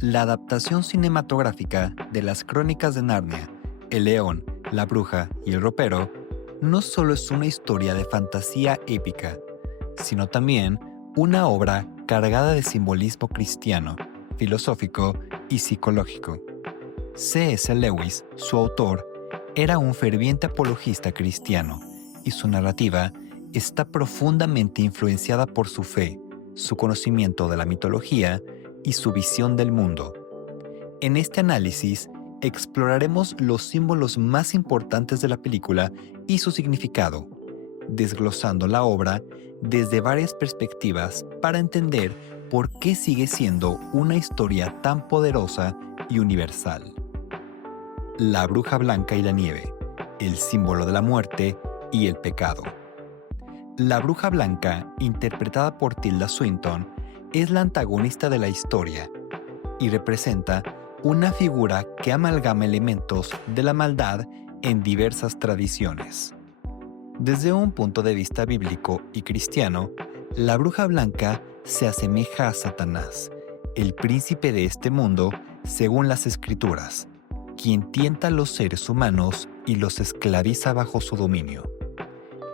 La adaptación cinematográfica de las Crónicas de Narnia, El León, la Bruja y el Ropero, no solo es una historia de fantasía épica, sino también una obra cargada de simbolismo cristiano, filosófico y psicológico. C.S. Lewis, su autor, era un ferviente apologista cristiano y su narrativa está profundamente influenciada por su fe, su conocimiento de la mitología y su visión del mundo. En este análisis exploraremos los símbolos más importantes de la película y su significado, desglosando la obra desde varias perspectivas para entender por qué sigue siendo una historia tan poderosa y universal. La Bruja Blanca y la Nieve, el símbolo de la muerte y el pecado. La Bruja Blanca, interpretada por Tilda Swinton, es la antagonista de la historia y representa una figura que amalgama elementos de la maldad en diversas tradiciones. Desde un punto de vista bíblico y cristiano, la Bruja Blanca se asemeja a Satanás, el príncipe de este mundo según las Escrituras, quien tienta a los seres humanos y los esclaviza bajo su dominio.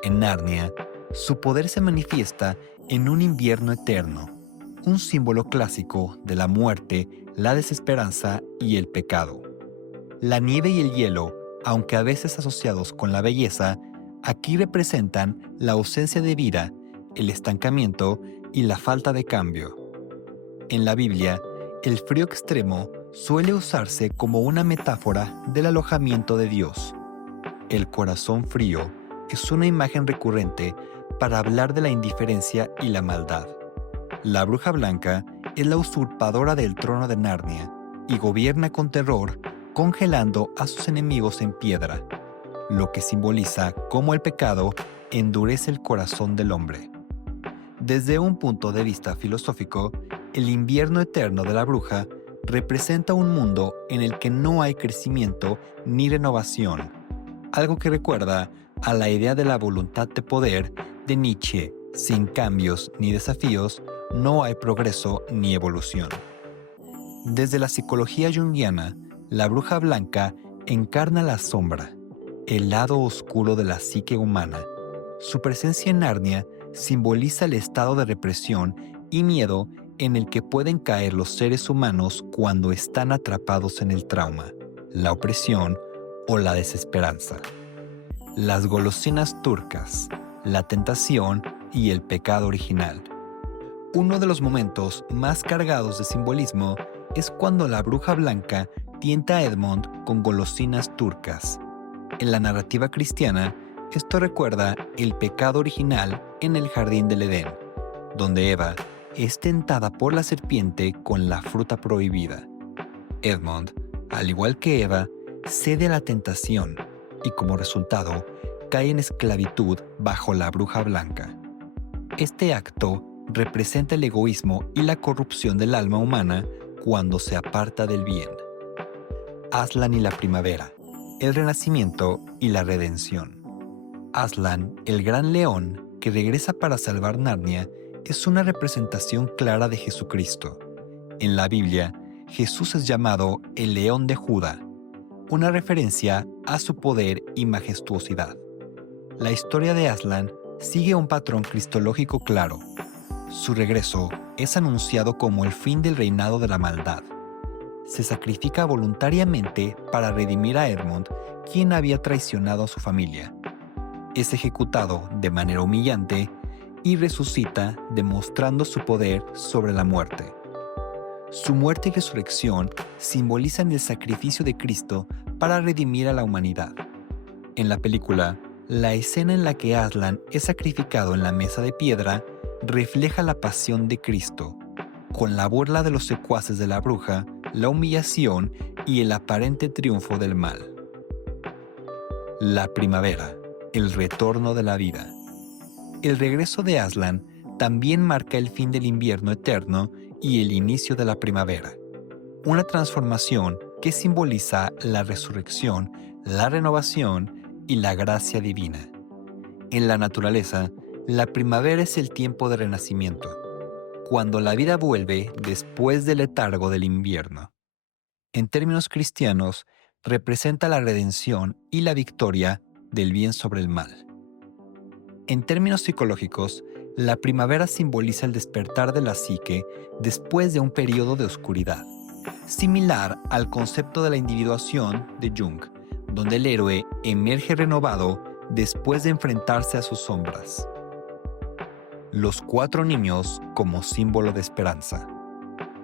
En Narnia, su poder se manifiesta en un invierno eterno, un símbolo clásico de la muerte, la desesperanza y el pecado. La nieve y el hielo, aunque a veces asociados con la belleza, aquí representan la ausencia de vida, el estancamiento y la falta de cambio. En la Biblia, el frío extremo suele usarse como una metáfora del alojamiento de Dios. El corazón frío es una imagen recurrente para hablar de la indiferencia y la maldad. La Bruja Blanca es la usurpadora del trono de Narnia y gobierna con terror, congelando a sus enemigos en piedra, lo que simboliza cómo el pecado endurece el corazón del hombre. Desde un punto de vista filosófico, el invierno eterno de la bruja representa un mundo en el que no hay crecimiento ni renovación, algo que recuerda a la idea de la voluntad de poder de Nietzsche: sin cambios ni desafíos, no hay progreso ni evolución. Desde la psicología junguiana, la Bruja Blanca encarna la sombra, el lado oscuro de la psique humana. Su presencia en Narnia simboliza el estado de represión y miedo en el que pueden caer los seres humanos cuando están atrapados en el trauma, la opresión o la desesperanza. Las golosinas turcas, la tentación y el pecado original. Uno de los momentos más cargados de simbolismo es cuando la Bruja Blanca tienta a Edmund con golosinas turcas. En la narrativa cristiana, esto recuerda el pecado original en el jardín del Edén, donde Eva es tentada por la serpiente con la fruta prohibida. Edmund, al igual que Eva, cede a la tentación y como resultado cae en esclavitud bajo la Bruja Blanca. Este acto representa el egoísmo y la corrupción del alma humana cuando se aparta del bien. Aslan y la primavera, el renacimiento y la redención. Aslan, el gran león que regresa para salvar Narnia, es una representación clara de Jesucristo. En la Biblia, Jesús es llamado el León de Judá, una referencia a su poder y majestuosidad. La historia de Aslan sigue un patrón cristológico claro. Su regreso es anunciado como el fin del reinado de la maldad. Se sacrifica voluntariamente para redimir a Edmund, quien había traicionado a su familia. Es ejecutado de manera humillante y resucita demostrando su poder sobre la muerte. Su muerte y resurrección simbolizan el sacrificio de Cristo para redimir a la humanidad. En la película, la escena en la que Aslan es sacrificado en la mesa de piedra refleja la pasión de Cristo, con la burla de los secuaces de la bruja, la humillación y el aparente triunfo del mal. La primavera, el retorno de la vida. El regreso de Aslan también marca el fin del invierno eterno y el inicio de la primavera, una transformación que simboliza la resurrección, la renovación y la gracia divina. En la naturaleza, la primavera es el tiempo de renacimiento. cuando la vida vuelve después del letargo del invierno. En términos cristianos, representa la redención y la victoria del bien sobre el mal. En términos psicológicos, la primavera simboliza el despertar de la psique después de un periodo de oscuridad, similar al concepto de la individuación de Jung, donde el héroe emerge renovado después de enfrentarse a sus sombras. Los 4 niños como símbolo de esperanza.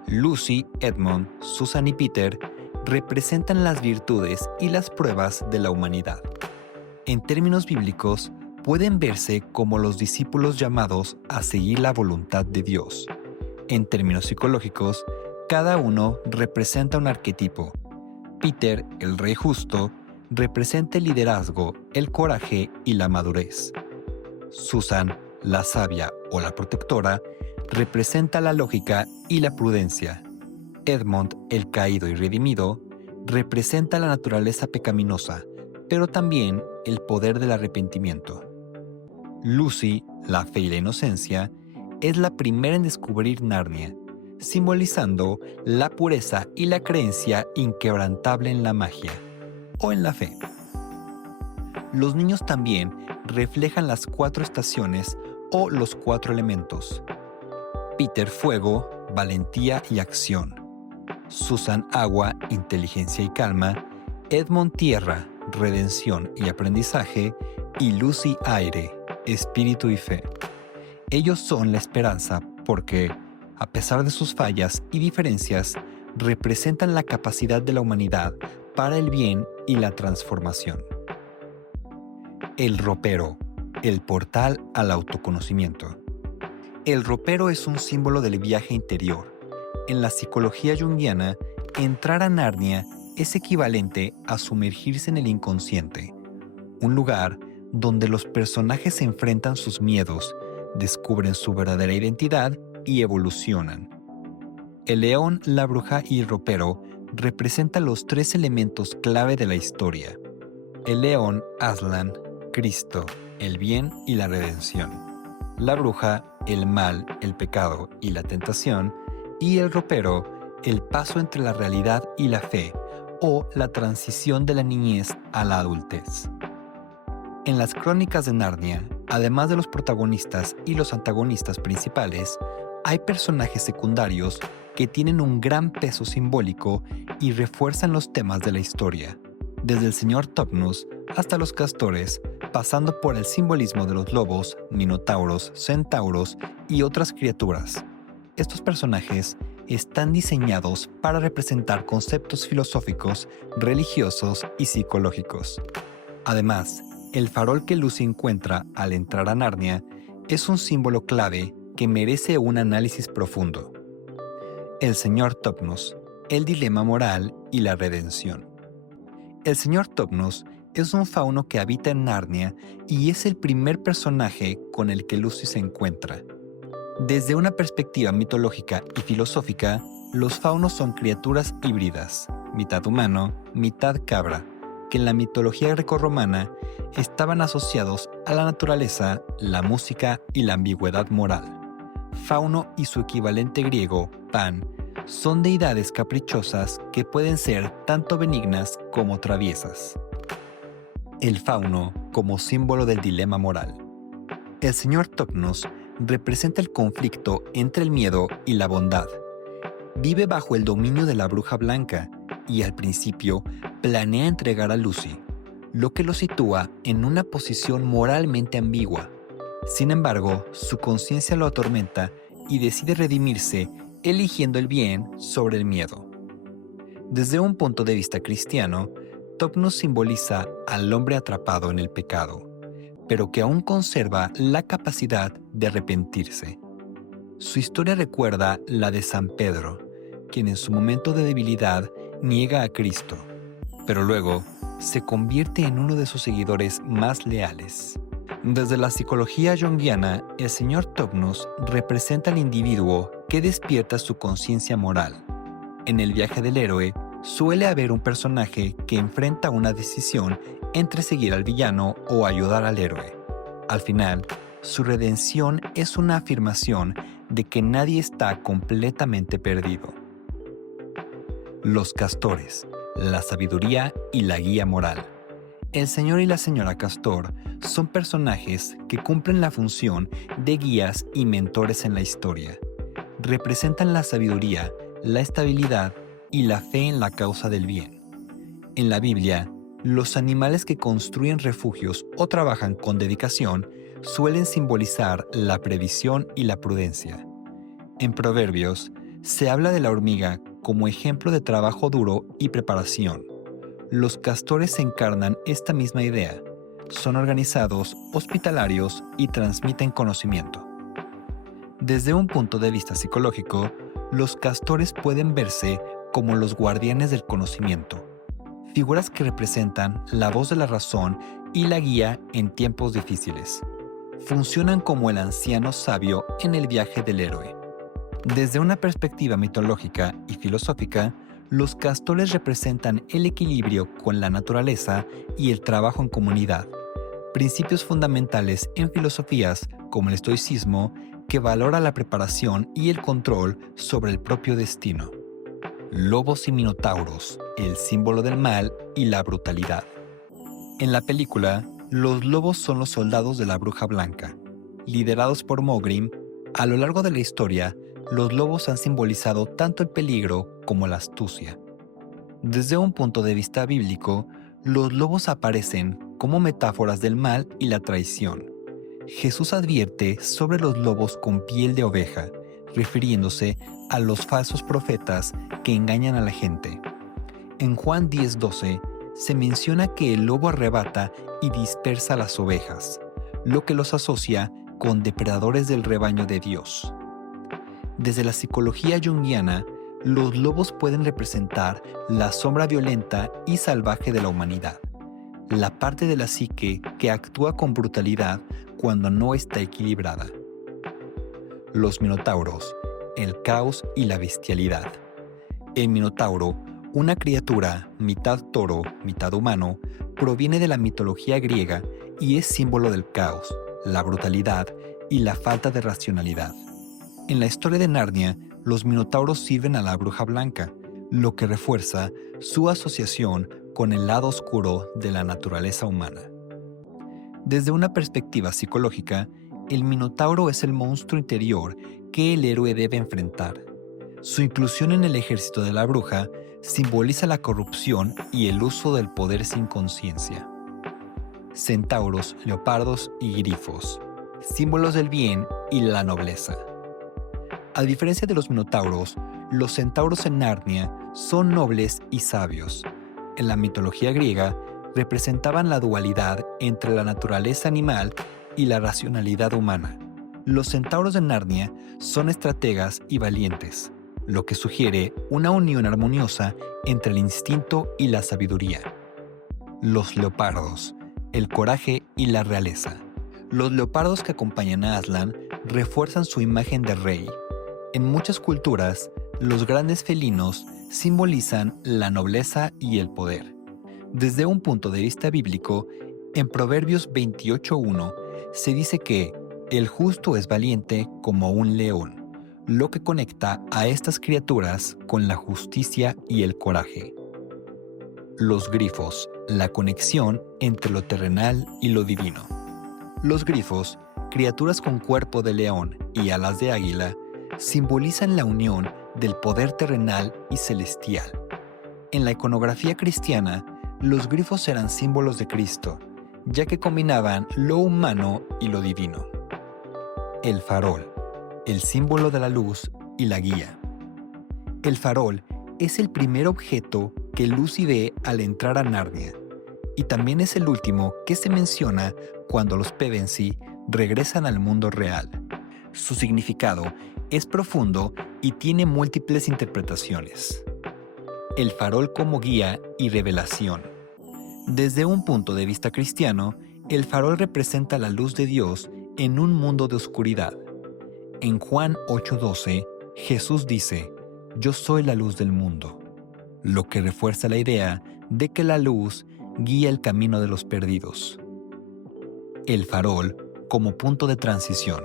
Lucy, Edmund, Susan y Peter representan las virtudes y las pruebas de la humanidad. En términos bíblicos, pueden verse como los discípulos llamados a seguir la voluntad de Dios. En términos psicológicos, cada uno representa un arquetipo. Peter, el rey justo, representa el liderazgo, el coraje y la madurez. Susan, la sabia o la protectora, representa la lógica y la prudencia. Edmund, el caído y redimido, representa la naturaleza pecaminosa, pero también el poder del arrepentimiento. Lucy, la fe y la inocencia, es la primera en descubrir Narnia, simbolizando la pureza y la creencia inquebrantable en la magia, o en la fe. Los niños también reflejan las 4 estaciones o los 4 elementos. Peter, fuego, valentía y acción. Susan, agua, inteligencia y calma. Edmund, tierra, redención y aprendizaje. Y Lucy, aire, espíritu y fe. Ellos son la esperanza porque, a pesar de sus fallas y diferencias, representan la capacidad de la humanidad para el bien y la transformación. El ropero, el portal al autoconocimiento. El ropero es un símbolo del viaje interior. En la psicología junguiana, entrar a Narnia es equivalente a sumergirse en el inconsciente, un lugar donde los personajes se enfrentan sus miedos, descubren su verdadera identidad y evolucionan. El león, la bruja y el ropero representan los 3 elementos clave de la historia. El león, Aslan, Cristo, el bien y la redención. La bruja, el mal, el pecado y la tentación. Y el ropero, el paso entre la realidad y la fe, o la transición de la niñez a la adultez. En las crónicas de Narnia, además de los protagonistas y los antagonistas principales, hay personajes secundarios que tienen un gran peso simbólico y refuerzan los temas de la historia, desde el señor Topnus hasta los castores, pasando por el simbolismo de los lobos, minotauros, centauros y otras criaturas. Estos personajes están diseñados para representar conceptos filosóficos, religiosos y psicológicos. Además, el farol que Lucy encuentra al entrar a Narnia es un símbolo clave que merece un análisis profundo. El señor Topnus, el dilema moral y la redención. El señor Topnus es un fauno que habita en Narnia y es el primer personaje con el que Lucy se encuentra. Desde una perspectiva mitológica y filosófica, los faunos son criaturas híbridas, mitad humano, mitad cabra, que en la mitología grecorromana estaban asociados a la naturaleza, la música y la ambigüedad moral. Fauno y su equivalente griego, Pan, son deidades caprichosas que pueden ser tanto benignas como traviesas. El fauno como símbolo del dilema moral. El señor Topnus representa el conflicto entre el miedo y la bondad. Vive bajo el dominio de la bruja blanca y al principio planea entregar a Lucy, lo que lo sitúa en una posición moralmente ambigua. Sin embargo, su conciencia lo atormenta y decide redimirse eligiendo el bien sobre el miedo. Desde un punto de vista cristiano, Topnus simboliza al hombre atrapado en el pecado, pero que aún conserva la capacidad de arrepentirse. Su historia recuerda la de San Pedro, quien en su momento de debilidad niega a Cristo, pero luego se convierte en uno de sus seguidores más leales. Desde la psicología junguiana, el señor Topnus representa al individuo que despierta su conciencia moral. En el viaje del héroe, suele haber un personaje que enfrenta una decisión entre seguir al villano o ayudar al héroe. Al final, su redención es una afirmación de que nadie está completamente perdido. Los castores, la sabiduría y la guía moral. El señor y la señora Castor son personajes que cumplen la función de guías y mentores en la historia. Representan la sabiduría, la estabilidad y la fe en la causa del bien. En la Biblia, los animales que construyen refugios o trabajan con dedicación suelen simbolizar la previsión y la prudencia. En Proverbios, se habla de la hormiga como ejemplo de trabajo duro y preparación. Los castores encarnan esta misma idea. Son organizados, hospitalarios y transmiten conocimiento. Desde un punto de vista psicológico, los castores pueden verse como los guardianes del conocimiento, figuras que representan la voz de la razón y la guía en tiempos difíciles. Funcionan como el anciano sabio en el viaje del héroe. Desde una perspectiva mitológica y filosófica, los castores representan el equilibrio con la naturaleza y el trabajo en comunidad, principios fundamentales en filosofías como el estoicismo, que valora la preparación y el control sobre el propio destino. Lobos y minotauros, el símbolo del mal y la brutalidad. En la película, los lobos son los soldados de la Bruja Blanca. Liderados por Mogrim, a lo largo de la historia, los lobos han simbolizado tanto el peligro como la astucia. Desde un punto de vista bíblico, los lobos aparecen como metáforas del mal y la traición. Jesús advierte sobre los lobos con piel de oveja, refiriéndose a los falsos profetas que engañan a la gente. En Juan 10:12 se menciona que el lobo arrebata y dispersa las ovejas, lo que los asocia con depredadores del rebaño de Dios. Desde la psicología junguiana, los lobos pueden representar la sombra violenta y salvaje de la humanidad, la parte de la psique que actúa con brutalidad cuando no está equilibrada. Los minotauros, el caos y la bestialidad. El minotauro, una criatura mitad toro, mitad humano, proviene de la mitología griega y es símbolo del caos, la brutalidad y la falta de racionalidad. En la historia de Narnia, los minotauros sirven a la Bruja Blanca, lo que refuerza su asociación con el lado oscuro de la naturaleza humana. Desde una perspectiva psicológica, el minotauro es el monstruo interior que el héroe debe enfrentar. Su inclusión en el ejército de la bruja simboliza la corrupción y el uso del poder sin conciencia. Centauros, leopardos y grifos, símbolos del bien y la nobleza. A diferencia de los minotauros, los centauros en Narnia son nobles y sabios. En la mitología griega, representaban la dualidad entre la naturaleza animal y la racionalidad humana. Los centauros de Narnia son estrategas y valientes, lo que sugiere una unión armoniosa entre el instinto y la sabiduría. Los leopardos, el coraje y la realeza. Los leopardos que acompañan a Aslan refuerzan su imagen de rey. En muchas culturas, los grandes felinos simbolizan la nobleza y el poder. Desde un punto de vista bíblico, en Proverbios 28:1 se dice que el justo es valiente como un león, lo que conecta a estas criaturas con la justicia y el coraje. Los grifos, la conexión entre lo terrenal y lo divino. Los grifos, criaturas con cuerpo de león y alas de águila, simbolizan la unión del poder terrenal y celestial. En la iconografía cristiana, los grifos eran símbolos de Cristo, ya que combinaban lo humano y lo divino. El farol, el símbolo de la luz y la guía. El farol es el primer objeto que Lucy ve al entrar a Narnia, y también es el último que se menciona cuando los Pevensie regresan al mundo real. Su significado es profundo y tiene múltiples interpretaciones. El farol como guía y revelación. Desde un punto de vista cristiano, el farol representa la luz de Dios en un mundo de oscuridad. En Juan 8:12, Jesús dice: «Yo soy la luz del mundo», lo que refuerza la idea de que la luz guía el camino de los perdidos. El farol como punto de transición.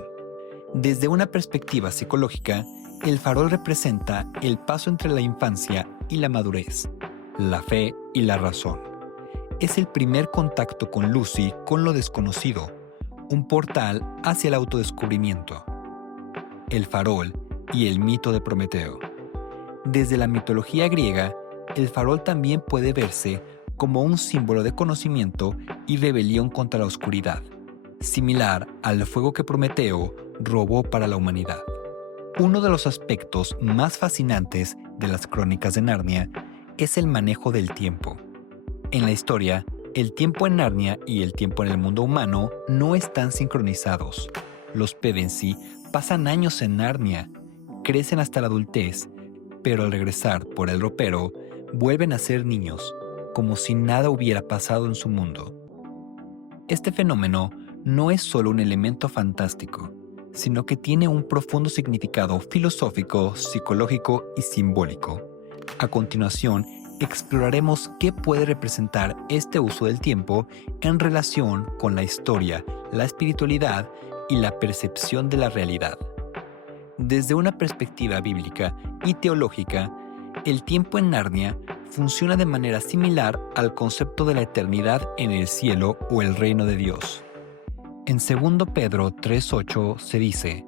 Desde una perspectiva psicológica, el farol representa el paso entre la infancia y la madurez, la fe y la razón. Es el primer contacto con Lucy con lo desconocido, un portal hacia el autodescubrimiento. El farol y el mito de Prometeo. Desde la mitología griega, el farol también puede verse como un símbolo de conocimiento y rebelión contra la oscuridad, similar al fuego que Prometeo robó para la humanidad. Uno de los aspectos más fascinantes de las Crónicas de Narnia es el manejo del tiempo. En la historia, el tiempo en Narnia y el tiempo en el mundo humano no están sincronizados. Los Pevensie pasan años en Narnia, crecen hasta la adultez, pero al regresar por el ropero, vuelven a ser niños, como si nada hubiera pasado en su mundo. Este fenómeno no es solo un elemento fantástico, sino que tiene un profundo significado filosófico, psicológico y simbólico. A continuación, exploraremos qué puede representar este uso del tiempo en relación con la historia, la espiritualidad y la percepción de la realidad. Desde una perspectiva bíblica y teológica, el tiempo en Narnia funciona de manera similar al concepto de la eternidad en el cielo o el reino de Dios. En 2 Pedro 3:8 se dice: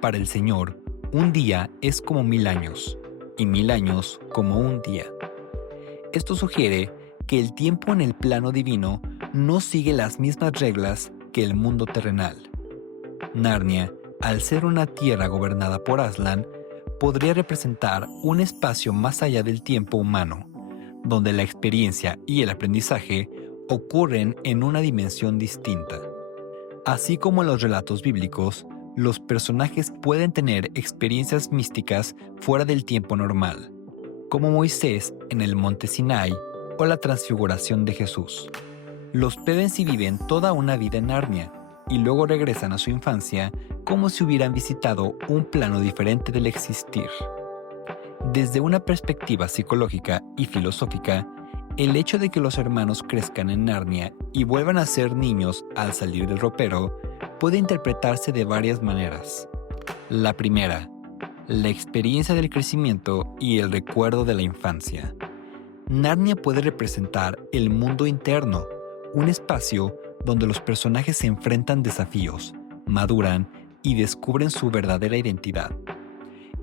para el Señor, un día es como 1000 años, y 1000 años como un día. Esto sugiere que el tiempo en el plano divino no sigue las mismas reglas que el mundo terrenal. Narnia, al ser una tierra gobernada por Aslan, podría representar un espacio más allá del tiempo humano, donde la experiencia y el aprendizaje ocurren en una dimensión distinta. Así como en los relatos bíblicos, los personajes pueden tener experiencias místicas fuera del tiempo normal, como Moisés en el monte Sinai o la transfiguración de Jesús. Los Pevensie viven toda una vida en Narnia y luego regresan a su infancia como si hubieran visitado un plano diferente del existir. Desde una perspectiva psicológica y filosófica, el hecho de que los hermanos crezcan en Narnia y vuelvan a ser niños al salir del ropero puede interpretarse de varias maneras. La primera, la experiencia del crecimiento y el recuerdo de la infancia. Narnia puede representar el mundo interno, un espacio donde los personajes se enfrentan desafíos, maduran y descubren su verdadera identidad.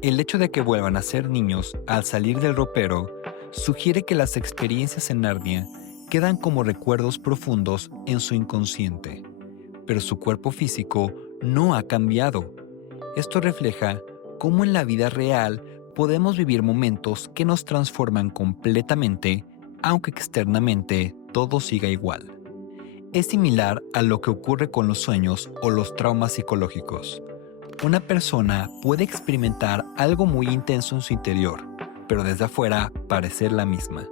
El hecho de que vuelvan a ser niños al salir del ropero sugiere que las experiencias en Narnia quedan como recuerdos profundos en su inconsciente, pero su cuerpo físico no ha cambiado. Esto refleja cómo en la vida real podemos vivir momentos que nos transforman completamente, aunque externamente todo siga igual. Es similar a lo que ocurre con los sueños o los traumas psicológicos. Una persona puede experimentar algo muy intenso en su interior, pero desde afuera parecer la misma.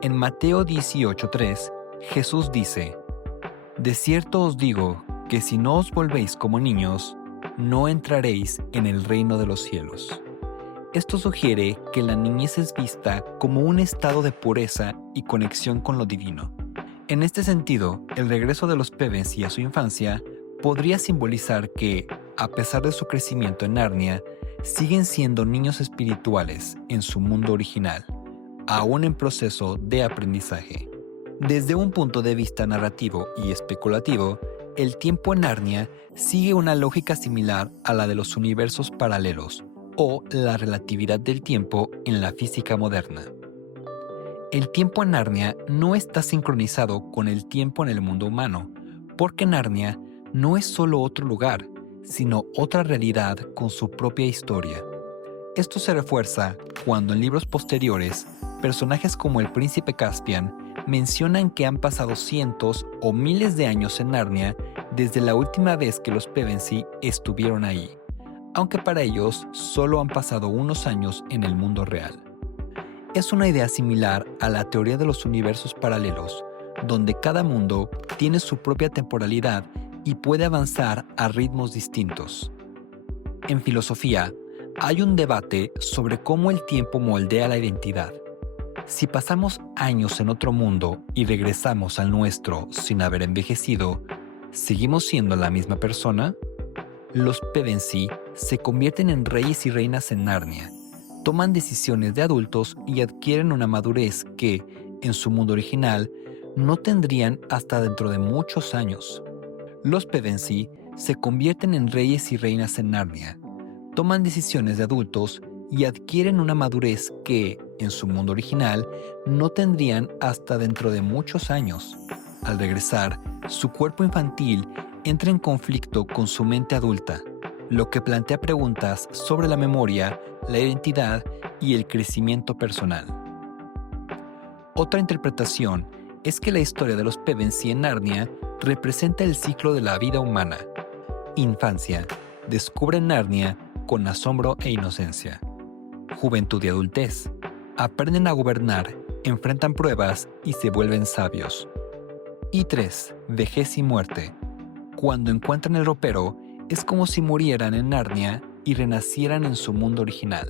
En Mateo 18:3, Jesús dice: de cierto os digo que si no os volvéis como niños, no entraréis en el reino de los cielos. Esto sugiere que la niñez es vista como un estado de pureza y conexión con lo divino. En este sentido, el regreso de los Pevensie a su infancia podría simbolizar que, a pesar de su crecimiento en Narnia, siguen siendo niños espirituales en su mundo original, aún en proceso de aprendizaje. Desde un punto de vista narrativo y especulativo, el tiempo en Narnia sigue una lógica similar a la de los universos paralelos o la relatividad del tiempo en la física moderna. El tiempo en Narnia no está sincronizado con el tiempo en el mundo humano, porque Narnia no es solo otro lugar, sino otra realidad con su propia historia. Esto se refuerza cuando en libros posteriores, personajes como el príncipe Caspian mencionan que han pasado cientos o miles de años en Narnia desde la última vez que los Pevensie estuvieron ahí, aunque para ellos solo han pasado unos años en el mundo real. Es una idea similar a la teoría de los universos paralelos, donde cada mundo tiene su propia temporalidad y puede avanzar a ritmos distintos. En filosofía, hay un debate sobre cómo el tiempo moldea la identidad. Si pasamos años en otro mundo y regresamos al nuestro sin haber envejecido, ¿seguimos siendo la misma persona? Los Pevensie se convierten en reyes y reinas en Narnia, toman decisiones de adultos y adquieren una madurez que, en su mundo original, no tendrían hasta dentro de muchos años. Los Pevensie se convierten en reyes y reinas en Narnia, toman decisiones de adultos y adquieren una madurez que, en su mundo original, no tendrían hasta dentro de muchos años. Al regresar, su cuerpo infantil entra en conflicto con su mente adulta, lo que plantea preguntas sobre la memoria, la identidad y el crecimiento personal. Otra interpretación es que la historia de los Pevensie en Narnia representa el ciclo de la vida humana. Infancia, descubren Narnia con asombro e inocencia. Juventud y adultez, aprenden a gobernar, enfrentan pruebas y se vuelven sabios. Y 3. Vejez y muerte. Cuando encuentran el ropero, es como si murieran en Narnia y renacieran en su mundo original.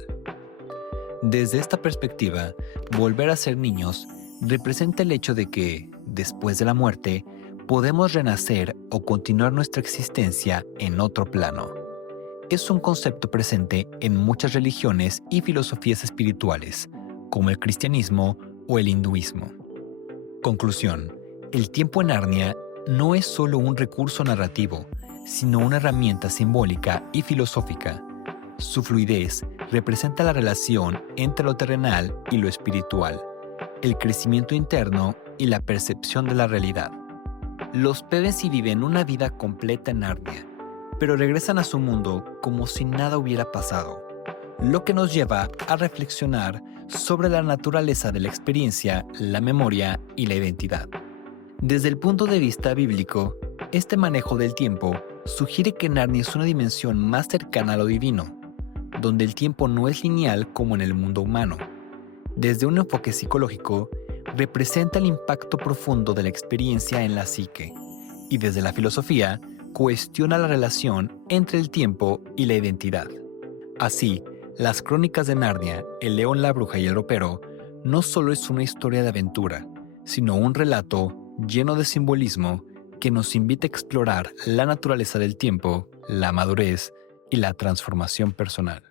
Desde esta perspectiva, volver a ser niños representa el hecho de que, después de la muerte, podemos renacer o continuar nuestra existencia en otro plano. Es un concepto presente en muchas religiones y filosofías espirituales, como el cristianismo o el hinduismo. Conclusión: el tiempo en Narnia no es solo un recurso narrativo, sino una herramienta simbólica y filosófica. Su fluidez representa la relación entre lo terrenal y lo espiritual, el crecimiento interno y la percepción de la realidad. Los Pevensie viven una vida completa en Narnia, pero regresan a su mundo como si nada hubiera pasado, lo que nos lleva a reflexionar sobre la naturaleza de la experiencia, la memoria y la identidad. Desde el punto de vista bíblico, este manejo del tiempo sugiere que Narnia es una dimensión más cercana a lo divino, donde el tiempo no es lineal como en el mundo humano. Desde un enfoque psicológico, representa el impacto profundo de la experiencia en la psique, y desde la filosofía, cuestiona la relación entre el tiempo y la identidad. Así, las Crónicas de Narnia, El león, la bruja y el ropero, no solo es una historia de aventura, sino un relato lleno de simbolismo que nos invita a explorar la naturaleza del tiempo, la madurez y la transformación personal.